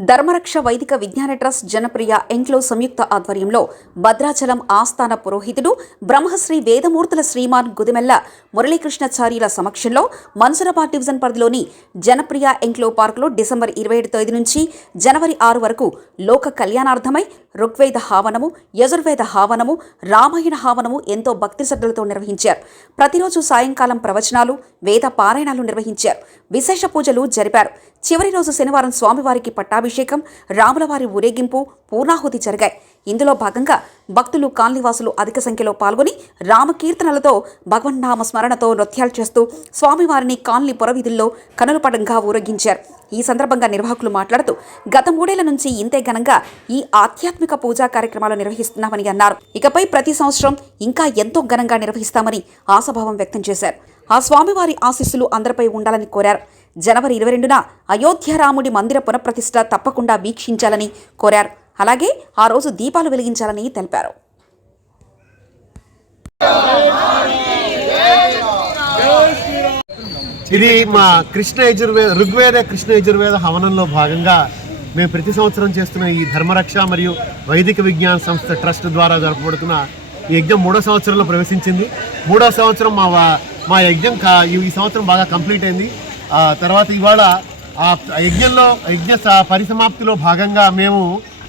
ధర్మరక్ష వైదిక విజ్ఞాన ట్రస్ట్ జనప్రియ ఎంక్లో సంయుక్త ఆధ్వర్యంలో భద్రాచలం ఆస్థాన పురోహితుడు బ్రహ్మశ్రీ వేదమూర్తుల శ్రీమాన్ గుదిమెల్ల మురళీకృష్ణాచార్యుల సమక్షంలో మన్సురాబాద్ డివిజన్ పరిధిలోని జనప్రియ ఎంక్లో పార్కులో డిసెంబర్ ఇరవై ఏడు తేదీ నుంచి జనవరి ఆరు వరకు లోక కళ్యాణార్థమై ఋగ్వేద హావనము యజుర్వేద హావనము రామాయణ హావనము ఎంతో భక్తి శ్రద్ధలతో నిర్వహించారు. ప్రతిరోజు సాయంకాలం ప్రవచనాలు వేద పారాయణాలు నిర్వహించారు. విశేష పూజలు జరిపారు. చివరి రోజు శనివారం స్వామివారికి పట్టాభిషేకం రాములవారి ఊరేగింపు పూర్ణాహుతి జరిగాయి. ఇందులో భాగంగా భక్తులు కాలనీవాసులు అధిక సంఖ్యలో పాల్గొని రామకీర్తనలతో భగవన్నామ స్మరణతో నృత్యాలు చేస్తూ స్వామివారిని కాలనీ పురవీధుల్లో కనులపడంగా ఊరేగించారు. ఈ సందర్భంగా నిర్వాహకులు మాట్లాడుతూ గత మూడేళ్ళ నుంచి ఇంతే ఘనంగా ఈ ఆధ్యాత్మిక పూజా కార్యక్రమాలు నిర్వహిస్తున్నామని అన్నారు. ఇకపై ప్రతి సంవత్సరం ఇంకా ఎంతో ఘనంగా నిర్వహిస్తామని ఆశాభావం వ్యక్తం చేశారు. ఆ స్వామివారి ఆశీస్సులు అందరిపై ఉండాలని కోరారు. జనవరి ఇరవై రెండున అయోధ్య రాముడి మందిర పునఃప్రతిష్ఠ తప్పకుండా వీక్షించాలని కోరారు. అలాగే ఆ రోజు దీపాలు వెలిగించాలని తెలిపారు. ఇది మా కృష్ణ యజుర్వేద ఋగ్వేద కృష్ణ యజుర్వేద హవనంలో భాగంగా మేము ప్రతి సంవత్సరం చేస్తున్న ఈ ధర్మరక్ష మరియు వైదిక విజ్ఞాన సంస్థ ట్రస్ట్ ద్వారా జరపబడుతున్న ఈ యజ్ఞం మూడో సంవత్సరంలో ప్రవేశించింది. మూడో సంవత్సరం మా మా యజ్ఞం కా- ఈ సంవత్సరం బాగా కంప్లీట్ అయింది. తర్వాత ఇవాళ ఆ యజ్ఞంలో యజ్ఞ స- పరిసమాప్తిలో భాగంగా మేము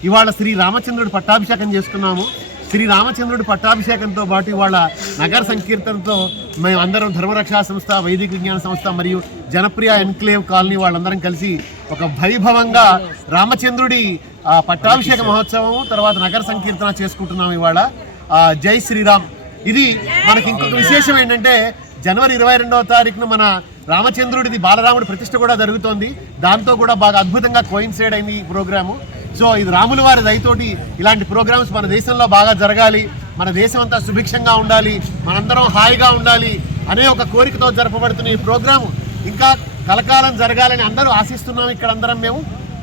ఇవాళ శ్రీ రామచంద్రుడు పట్టాభిషేకం చేసుకున్నాము. శ్రీ రామచంద్రుడి పట్టాభిషేకంతో పాటు ఇవాళ నగర సంకీర్తనతో మేము అందరం ధర్మరక్షా సంస్థ వైదిక విజ్ఞాన సంస్థ మరియు జనప్రియ ఎన్క్లేవ్ కాలనీ వాళ్ళందరం కలిసి ఒక వైభవంగా రామచంద్రుడి పట్టాభిషేక మహోత్సవం తర్వాత నగర సంకీర్తన చేసుకుంటున్నాం ఇవాళ. జై శ్రీరామ్. ఇది మనకి ఇంకొక విశేషం ఏంటంటే జనవరి ఇరవై రెండవ తారీఖున మన రామచంద్రుడిది బాలరాముడి ప్రతిష్ట కూడా జరుగుతోంది. దాంతో కూడా బాగా అద్భుతంగా కోయిన్సైడ్ అయింది ఈ ప్రోగ్రాము. సో ఇది రాముల వారి దయతోటి ఇలాంటి ప్రోగ్రామ్స్ మన దేశంలో బాగా జరగాలి. మన దేశం అంతా సుభిక్షంగా ఉండాలి. మనందరం హాయిగా ఉండాలి అనే ఒక కోరికతో జరపబడుతున్న ఈ ప్రోగ్రాము ఇంకా కలకాలం జరగాలని అందరూ ఆశిస్తున్నాం ఇక్కడ అందరం మేము.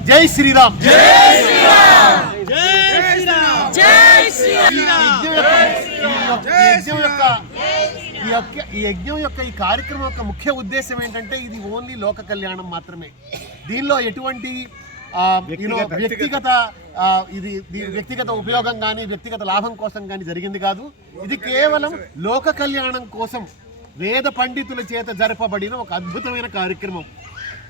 జై శ్రీరామ్. ఈ యజ్ఞం యొక్క- ఈ యజ్ఞం యొక్క ఈ యొక్క ఈ యజ్ఞం యొక్క ఈ కార్యక్రమం యొక్క ముఖ్య ఉద్దేశం ఏంటంటే ఇది ఓన్లీ లోక కళ్యాణం మాత్రమే. దీనిలో ఎటువంటి వ్యక్తిగత ఇది వ్యక్తిగత ఉపయోగం కానీ వ్యక్తిగత లాభం కోసం కానీ జరిగింది కాదు. ఇది కేవలం లోక కళ్యాణం కోసం వేద పండితుల చేత జరపబడిన ఒక అద్భుతమైన కార్యక్రమం.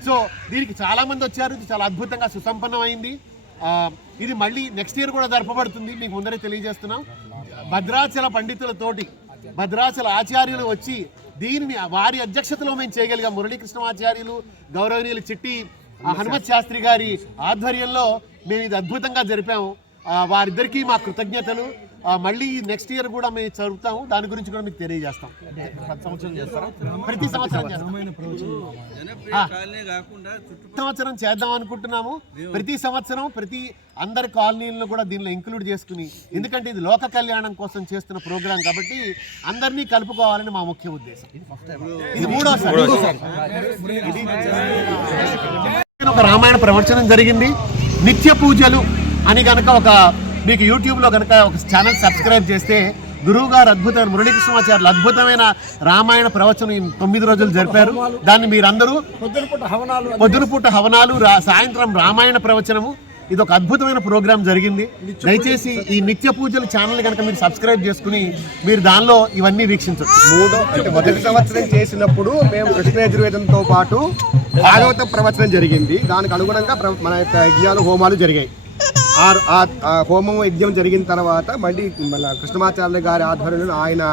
సో దీనికి చాలా మంది వచ్చారు. ఇది చాలా అద్భుతంగా సుసంపన్నమైంది. ఆ, ఇది మళ్ళీ నెక్స్ట్ ఇయర్ కూడా జరపబడుతుంది. మీకు ముందరే తెలియజేస్తున్నాం. భద్రాచల పండితులతోటి భద్రాచల ఆచార్యులు వచ్చి దీనిని వారి అధ్యక్షతలో మేము చేయగలిగాం. మురళీకృష్ణమాచార్యులు గౌరవనీయులు చిట్టి హనుమత్ శాస్త్రి గారి ఆధ్వర్యంలో మేము ఇది అద్భుతంగా జరిపాము. ఆ, వారిద్దరికీ మా కృతజ్ఞతలు. ఆ, మళ్ళీ నెక్స్ట్ ఇయర్ కూడా మేము జరుపుతాము. దాని గురించి కూడా మీకు తెలియజేస్తాం. ప్రతి సంవత్సరం సంవత్సరం ఆ. చేద్దాం అనుకుంటున్నాము. ప్రతి సంవత్సరం ప్రతి అందరి కాలనీలను కూడా దీనిలో ఇంక్లూడ్ చేసుకుని ఎందుకంటే ఇది లోక కళ్యాణం కోసం చేస్తున్న ప్రోగ్రాం కాబట్టి అందరినీ కలుపుకోవాలని మా ముఖ్య ఉద్దేశం. ఇది మూడోసారి. ఒక రామాయణ ప్రవచనం జరిగింది. నిత్య పూజలు అని గనక ఒక మీకు యూట్యూబ్లో గనక ఒక ఛానల్ సబ్స్క్రైబ్ చేస్తే గురువు గారు అద్భుతమైన మురళీకృష్ణమాచార్యులు అద్భుతమైన రామాయణ ప్రవచనం ఈ తొమ్మిది రోజులు జరిపారు. దాన్ని మీరందరూ పొద్దునపూట హవనాలు రా- సాయంత్రం రామాయణ ప్రవచనము ఇది ఒక అద్భుతమైన ప్రోగ్రాం జరిగింది. దయచేసి ఈ నిత్య పూజల ఛానల్ కనుక మీరు సబ్స్క్రైబ్ చేసుకుని మీరు దానిలో ఇవన్నీ వీక్షించవచ్చు. మూడో అంటే మొదటి సంవత్సరం చేసినప్పుడు మేము కృష్ణ యజుర్వేదంతో పాటు భాగవత ప్రవచనం జరిగింది. దానికి అనుగుణంగా మన యొక్క యజ్ఞాలు హోమాలు జరిగాయి. ఆ హోమం యజ్ఞం జరిగిన తర్వాత మళ్ళీ మన కృష్ణమాచార్య గారి ఆధ్వర్యంలో ఆయన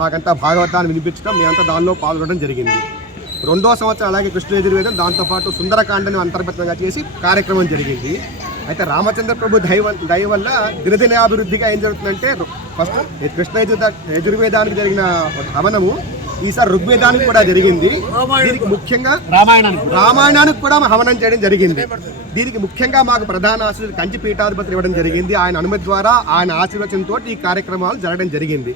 మాకంతా భాగవతాన్ని వినిపించడం మేమంతా దానిలో పాల్గొనడం జరిగింది. రెండో సంవత్సరం అలాగే కృష్ణ యజుర్వేదం దాంతోపాటు సుందరకాండను అంతర్గతంగా చేసి కార్యక్రమం జరిగింది. అయితే రామచంద్ర ప్రభు దయ దయ వల్ల దినదిన అభివృద్ధిగా ఏం జరుగుతుందంటే ఫస్ట్ కృష్ణ యజుర్వేద యజుర్వేదానికి జరిగిన హవనము ఈసారి ఋగ్వేదానికి కూడా జరిగింది. దీనికి ముఖ్యంగా రామాయణానికి రామాయణానికి కూడా హవనం చేయడం జరిగింది. దీనికి ముఖ్యంగా మాకు ప్రధాన ఆశీర్వాదం కంచి పీఠాధిపతి ఇవ్వడం జరిగింది. ఆయన అనుమతి ద్వారా ఆయన ఆశీర్వచనంతో ఈ కార్యక్రమాలు జరగడం జరిగింది.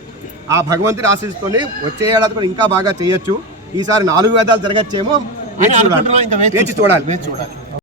ఆ భగవంతుడి ఆశీస్సుతోనే వచ్చే ఏడాది కూడా ఇంకా బాగా చేయొచ్చు. ఈసారి నాలుగు వేదాలు జరగచ్చేమో వేచి వేచి చూడాలి. వేచి చూడాలి.